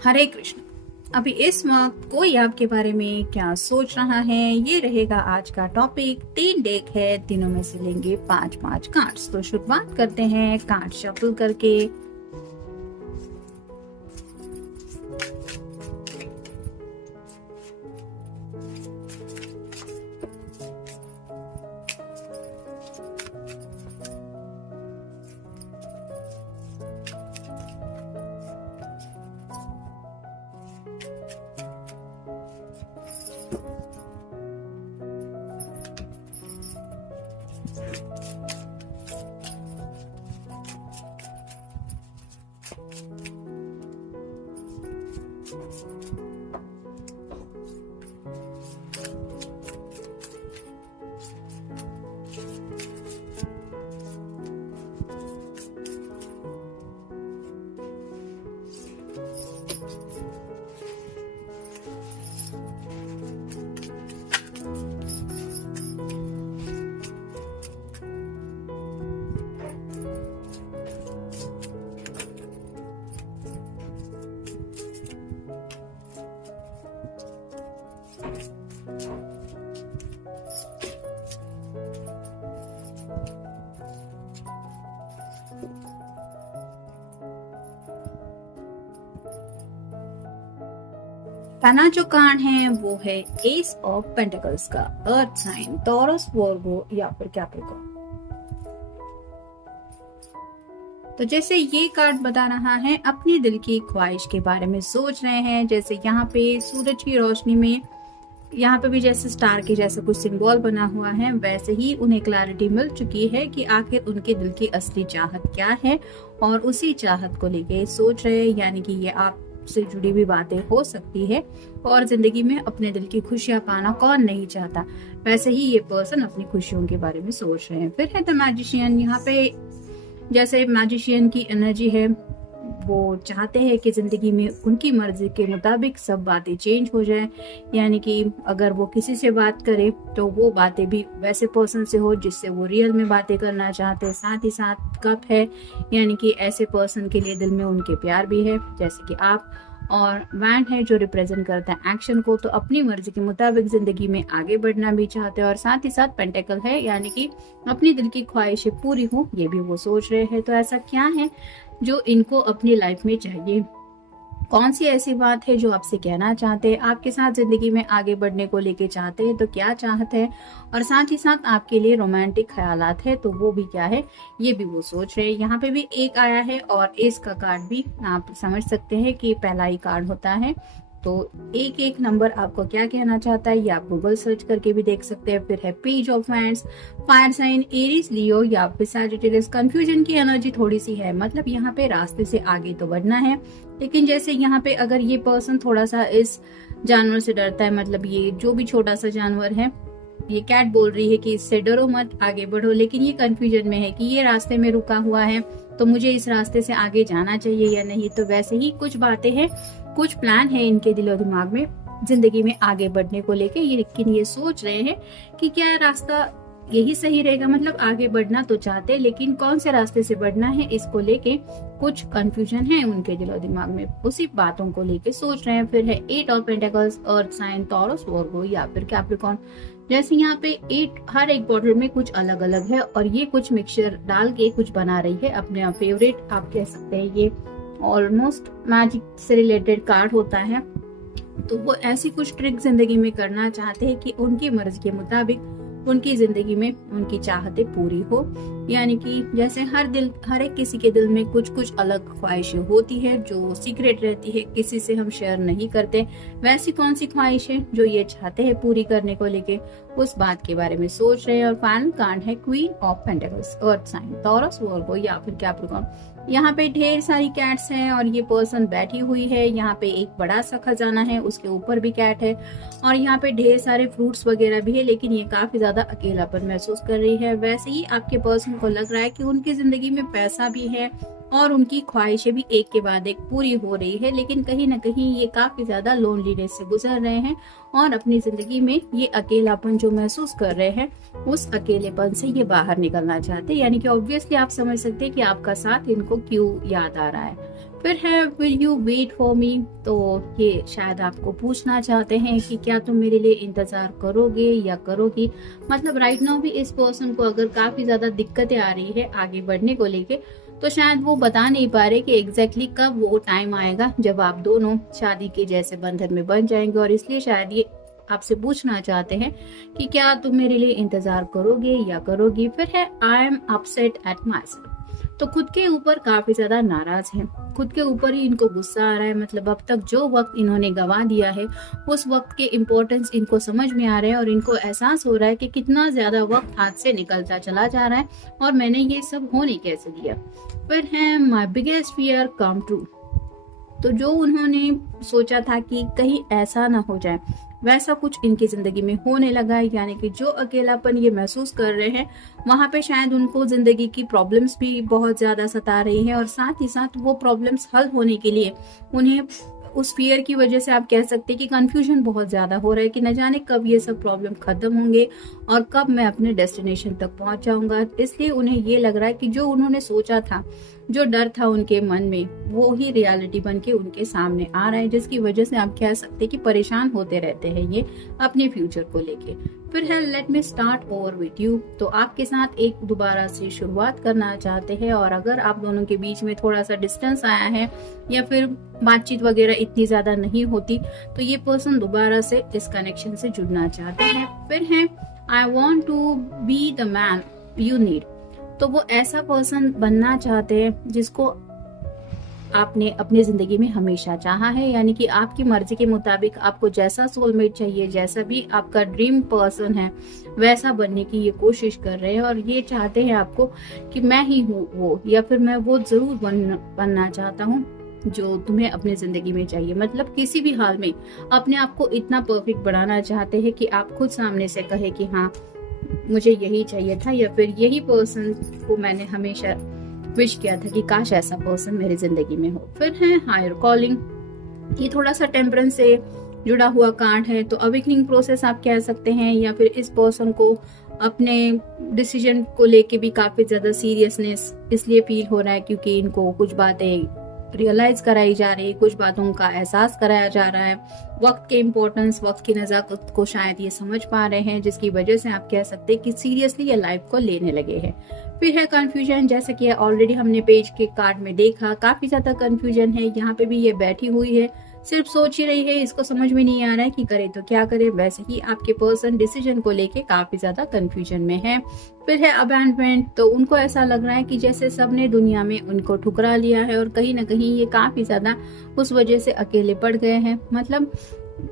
हरे कृष्ण। अभी इस वक्त कोई आपके बारे में क्या सोच रहा है, ये रहेगा आज का टॉपिक। 3 डेक है, तीनों में से लेंगे 5-5 कार्ड्स। तो शुरुआत करते हैं कार्ड शफल करके। पहला जो कार्ड है वो है एस ऑफ पेंटिकल्स का, अर्थ साइन, टॉरस, वर्गो या फिर कैप्रिकॉर्न। तो जैसे ये कार्ड बता रहा है अपनी दिल की ख्वाहिश के बारे में सोच रहे हैं। जैसे यहाँ पे सूरज की रोशनी में यहाँ पे भी जैसे स्टार के जैसा कुछ सिंबल बना हुआ है, वैसे ही उन्हें क्लैरिटी मिल चुकी है कि आखिर उनके दिल की असली चाहत क्या है और उसी चाहत को लेके सोच रहे हैं। यानी कि ये आपसे जुड़ी हुई बातें हो सकती है और जिंदगी में अपने दिल की खुशियां पाना कौन नहीं चाहता, वैसे ही ये पर्सन अपनी खुशियों के बारे में सोच रहे हैं। फिर है द मैजिशियन। यहाँ पे जैसे मैजिशियन की एनर्जी है, वो चाहते हैं कि जिंदगी में उनकी मर्जी के मुताबिक सब बातें चेंज हो जाए। यानी कि अगर वो किसी से बात करे तो वो बातें भी वैसे पर्सन से हो जिससे वो रियल में बातें करना चाहते हैं। साथ ही साथ कप है, यानी कि ऐसे पर्सन के लिए दिल में उनके प्यार भी है जैसे कि आप। और वैंड है जो रिप्रेजेंट करता है एक्शन को, तो अपनी मर्जी के मुताबिक जिंदगी में आगे बढ़ना भी चाहते हैं। और साथ ही साथ पेंटेकल है, यानी कि अपनी दिल की ख्वाहिशें पूरी हो ये भी वो सोच रहे हैं। तो ऐसा क्या है जो इनको अपनी लाइफ में चाहिए, कौन सी ऐसी बात है जो आपसे कहना चाहते हैं, आपके साथ जिंदगी में आगे बढ़ने को लेके चाहते हैं तो क्या चाहते हैं, और साथ ही साथ आपके लिए रोमांटिक ख्यालात है तो वो भी क्या है ये भी वो सोच रहे हैं। यहाँ पे भी एक आया है और इसका कार्ड भी आप समझ सकते हैं कि पहला ही कार्ड होता है। तो एक एक नंबर आपको क्या कहना चाहता है ये आप गूगल सर्च करके भी देख सकते हैं। फिर है page of wands, fire sign, Aries, Leo या फिर सैजिटेरियस। कंफ्यूजन की एनर्जी थोड़ी सी है, मतलब यहाँ पे रास्ते से आगे तो बढ़ना है, लेकिन जैसे यहाँ पे अगर ये पर्सन थोड़ा सा इस जानवर से डरता है, मतलब ये जो भी छोटा सा जानवर है, ये कैट बोल रही है कि इससे डरो मत, आगे बढ़ो, लेकिन ये कंफ्यूजन में है कि ये रास्ते में रुका हुआ है तो मुझे इस रास्ते से आगे जाना चाहिए या नहीं। तो वैसे ही कुछ बातें हैं, कुछ प्लान है इनके दिलो दिमाग में जिंदगी में आगे बढ़ने को लेके, ये लेकिन ये सोच रहे हैं कि क्या रास्ता यही सही रहेगा। मतलब आगे बढ़ना तो चाहते हैं लेकिन कौन से रास्ते से बढ़ना है इसको लेके कुछ कंफ्यूजन है उनके दिलो दिमाग में, उसी बातों को लेके सोच रहे हैं। फिर है 8 of pentacles, earth sign, Taurus, Virgo या फिर कैप्रिकॉर्न। जैसे यहाँ पे 8 हर एक बॉटल में कुछ अलग अलग है और ये कुछ मिक्सचर डाल के कुछ बना रही है अपने फेवरेट, आप कह सकते हैं ये ऑलमोस्ट मैजिक से रिलेटेड कार्ड होता है। तो वो ऐसी कुछ ट्रिक जिंदगी में करना चाहते हैं कि उनकी मर्जी के मुताबिक उनकी जिंदगी में उनकी चाहतें पूरी हो। यानी कि जैसे हर एक किसी के दिल में कुछ कुछ अलग ख्वाहिशें होती है जो सीक्रेट रहती है, किसी से हम शेयर नहीं करते। वैसी कौन सी ख्वाहिश है जो ये चाहते हैं पूरी करने को लेके, उस बात के बारे में सोच रहे हैं। और फाइनल कार्ड है queen of pentacles, earth sign, Taurus, Virgo या फिर कैप्रिकॉर्न। यहाँ पे ढेर सारी कैट्स हैं और ये पर्सन बैठी हुई है। यहाँ पे एक बड़ा सा खजाना है, उसके ऊपर भी कैट है और यहाँ पे ढेर सारे फ्रूट्स वगैरह भी है, लेकिन ये काफी ज्यादा अकेलापन महसूस कर रही है। वैसे ही आपके पर्सन को लग रहा है कि उनकी जिंदगी में पैसा भी है और उनकी ख्वाहिशें भी एक के बाद एक पूरी हो रही है, लेकिन कहीं ना कहीं ये काफी ज्यादा लोनलीनेस से गुजर रहे हैं और अपनी जिंदगी में ये अकेलापन जो महसूस कर रहे हैं उस अकेलेपन से ये बाहर निकलना चाहते हैं। यानी कि ऑब्वियसली आप समझ सकते हैं कि आपका साथ इनको क्यों याद आ रहा है। फिर है will you wait for me, तो ये शायद आपको पूछना चाहते हैं कि क्या तुम मेरे लिए इंतजार करोगे या करोगी। मतलब राइट नाउ भी इस पर्सन को अगर काफी ज्यादा दिक्कतें आ रही है आगे बढ़ने को लेके, तो शायद वो बता नहीं पा रहे कि एग्जैक्टली कब वो टाइम आएगा जब आप दोनों शादी के जैसे बंधन में बन जाएंगे, और इसलिए शायद ये आपसे पूछना चाहते हैं कि क्या तुम मेरे लिए इंतजार करोगे या करोगी। फिर है I am upset at my self, तो खुद के ऊपर काफी ज्यादा नाराज हैं, खुद के ऊपर ही इनको गुस्सा आ रहा है। मतलब अब तक जो वक्त इन्होंने गंवा दिया है उस वक्त के इम्पोर्टेंस इनको समझ में आ रहे हैं, और इनको एहसास हो रहा है कि कितना ज्यादा वक्त हाथ से निकलता चला जा रहा है और मैंने ये सब होने कैसे दिया। फिर है my biggest fear come true, तो जो उन्होंने सोचा था कि कहीं ऐसा ना हो जाए वैसा कुछ इनकी जिंदगी में होने लगा है। यानी कि जो अकेलापन ये महसूस कर रहे हैं वहां पे शायद उनको जिंदगी की प्रॉब्लम्स भी बहुत ज्यादा सता रही है, और साथ ही साथ वो प्रॉब्लम्स हल होने के लिए उन्हें उस फियर की वजह से आप कह सकते हैं कि कंफ्यूजन बहुत ज्यादा हो रहा है कि न जाने कब ये सब प्रॉब्लम खत्म होंगे और कब मैं अपने डेस्टिनेशन तक पहुंच जाऊंगा। इसलिए उन्हें ये लग रहा है कि जो उन्होंने सोचा था, जो डर था उनके मन में, वो ही रियलिटी बन के उनके सामने आ रहा है, जिसकी वजह से आप कह सकते हैं कि परेशान होते रहते हैं ये अपने फ्यूचर को लेके। फिर है let me start over with you, तो आपके साथ एक दोबारा से शुरुआत करना चाहते हैं, और अगर आप दोनों के बीच में थोड़ा सा डिस्टेंस आया है या फिर बातचीत वगैरह इतनी ज्यादा नहीं होती, तो ये पर्सन दोबारा से इस कनेक्शन से जुड़ना चाहते हैं। फिर है I want to be the man you need, तो वो ऐसा पर्सन बनना चाहते हैं जिसको आपने अपनी जिंदगी में हमेशा चाहा है। यानी कि आपकी मर्जी के मुताबिक आपको जैसा सोलमेट चाहिए, जैसा भी आपका ड्रीम पर्सन है वैसा बनने की ये कोशिश कर रहे हैं, और ये चाहते हैं आपको कि मैं ही हूँ वो, या फिर मैं वो जरूर बनना चाहता हूँ जो तुम्हें अपनी जिंदगी में चाहिए। मतलब किसी भी हाल में अपने आप को इतना परफेक्ट बनाना चाहते हैं कि आप खुद सामने से कहे कि हाँ मुझे यही चाहिए था, या फिर यही पर्सन को मैंने हमेशा विश किया था कि काश ऐसा पर्सन मेरी जिंदगी में हो। फिर है हायर कॉलिंग, ये थोड़ा सा टेम्परेंस से जुड़ा हुआ कार्ड है, तो अवेकनिंग प्रोसेस आप कह सकते हैं, या फिर इस पर्सन को अपने डिसीजन को लेके भी काफी ज्यादा सीरियसनेस इसलिए फील हो रहा है क्योंकि इनको कुछ बातें रियलाइज कराई जा रही है, कुछ बातों का एहसास कराया जा रहा है, वक्त के इम्पोर्टेंस, वक्त की नजाकत को शायद ये समझ पा रहे हैं, जिसकी वजह से आप कह सकते हैं कि सीरियसली ये लाइफ को लेने लगे हैं। फिर है कंफ्यूजन, जैसे कि ऑलरेडी हमने पेज के कार्ड में देखा, काफी ज्यादा कंफ्यूजन है। यहाँ पे भी ये बैठी हुई है, सिर्फ सोच ही रही है, इसको समझ में नहीं आ रहा है कि करे तो क्या करे। वैसे ही आपके पर्सन डिसीजन को लेके काफी ज्यादा कंफ्यूजन में है। फिर है अबैंडनमेंट, तो उनको ऐसा लग रहा है कि जैसे सबने दुनिया में उनको ठुकरा लिया है, और कहीं ना कहीं ये काफी ज्यादा उस वजह से अकेले पड़ गए हैं, मतलब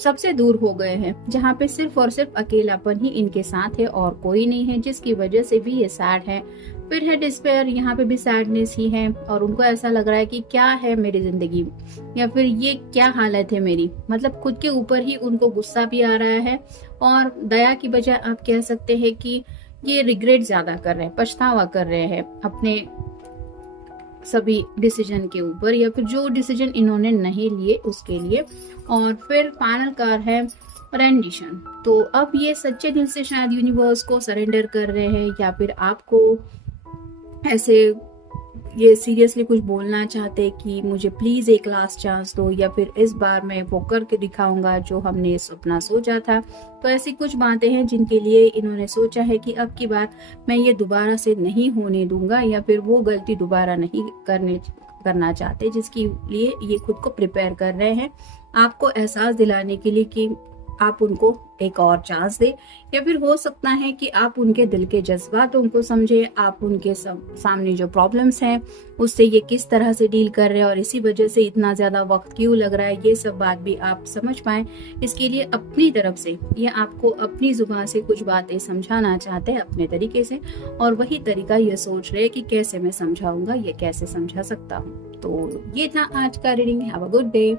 सबसे दूर हो गए हैं, जहाँ पे सिर्फ और सिर्फ अकेलापन ही इनके साथ है और कोई नहीं है, जिसकी वजह से भी ये सैड है। फिर है डिस्पेयर, यहाँ पे भी सैडनेस ही है, और उनको ऐसा लग रहा है कि क्या है मेरी जिंदगी, या फिर ये क्या हालत है मेरी। मतलब खुद के ऊपर ही उनको गुस्सा भी आ रहा है, और दया की बजाय आप कह सकते हैं कि ये रिग्रेट ज्यादा कर रहे हैं, पछतावा कर रहे हैं अपने सभी डिसीजन के ऊपर, या फिर जो डिसीजन इन्होंने नहीं लिए उसके लिए। और फिर फाइनल कार्ड है रेंडिशन, तो अब ये सच्चे दिल से शायद यूनिवर्स को सरेंडर कर रहे हैं, या फिर आपको ऐसे ये सीरियसली कुछ बोलना चाहते कि मुझे प्लीज एक लास्ट चांस दो, या फिर इस बार मैं वो करके दिखाऊंगा जो हमने सपना सोचा था। तो ऐसी कुछ बातें हैं जिनके लिए इन्होंने सोचा है कि अब की बार मैं ये दोबारा से नहीं होने दूंगा, या फिर वो गलती दोबारा नहीं करना चाहते, जिसके लिए ये खुद को प्रिपेयर कर रहे हैं आपको एहसास दिलाने के लिए कि आप उनको एक और चांस दे, या फिर हो सकता है कि आप उनके दिल के जज्बातों को समझे, आप उनके सामने जो प्रॉब्लम्स हैं उससे ये किस तरह से डील कर रहे हैं और इसी वजह से इतना ज्यादा वक्त क्यों लग रहा है, ये सब बात भी आप समझ पाए। इसके लिए अपनी तरफ से ये आपको अपनी जुबान से कुछ बातें समझाना चाहते हैं अपने तरीके से, और वही तरीका ये सोच रहे हैं कि कैसे मैं समझाऊंगा, ये कैसे समझा सकता हूँ। तो ये था आज का reading. Have a good day.